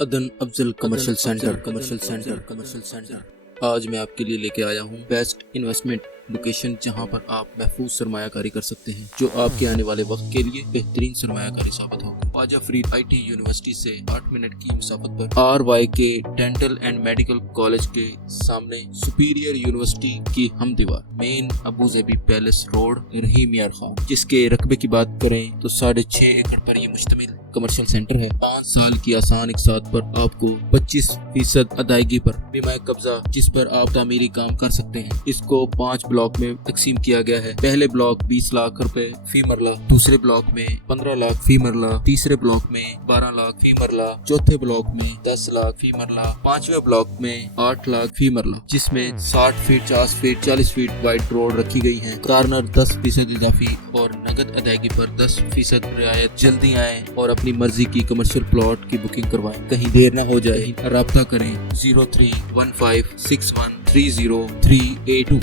अदन Afzal commercial centre. आज मैं आपके लिए लेके आया हूँ बेस्ट इन्वेस्टमेंट लोकेशन, जहाँ पर आप महफूज सरमायाकारी कर सकते हैं, जो आपके आने वाले वक्त के लिए बेहतरीन सरमायाकारी साबित होगा। ख्वाजा फरीद IT यूनिवर्सिटी से 8 मिनट की मुसाफत पर RYK dental and medical college के सामने सुपीरियर यूनिवर्सिटी की हम दीवार, मेन अबू ज़बी पैलेस रोड, रहीम यार खान। जिसके रकबे की बात करें तो 6.5 एकड़ पर यह मुश्तमिल कमर्शियल सेंटर है। 5 साल की आसान इकसात पर आपको 25% अदायगी पर बीमा कब्जा, जिस पर आप तामीरी काम कर सकते हैं। इसको 5 ब्लॉक में तकसीम किया गया है। पहले ब्लॉक 20 लाख रुपए फी मरला, दूसरे ब्लॉक में 15 लाख फी मरला, तीसरे ब्लॉक में 12 लाख फी मरला, चौथे ब्लॉक में 10 लाख फी मरला, 5वें ब्लॉक में 8 लाख फी मरला, जिसमें 60 feet, 50 feet, 40 feet wide road रखी गई है। कॉर्नर 10% इजाफी और नगद अदायगी पर 10% रियायत। जल्दी आए और अपनी मर्जी की कमर्शियल प्लॉट की बुकिंग करवाएं, कहीं देर न हो जाए। राब्ता करें 03156130 382।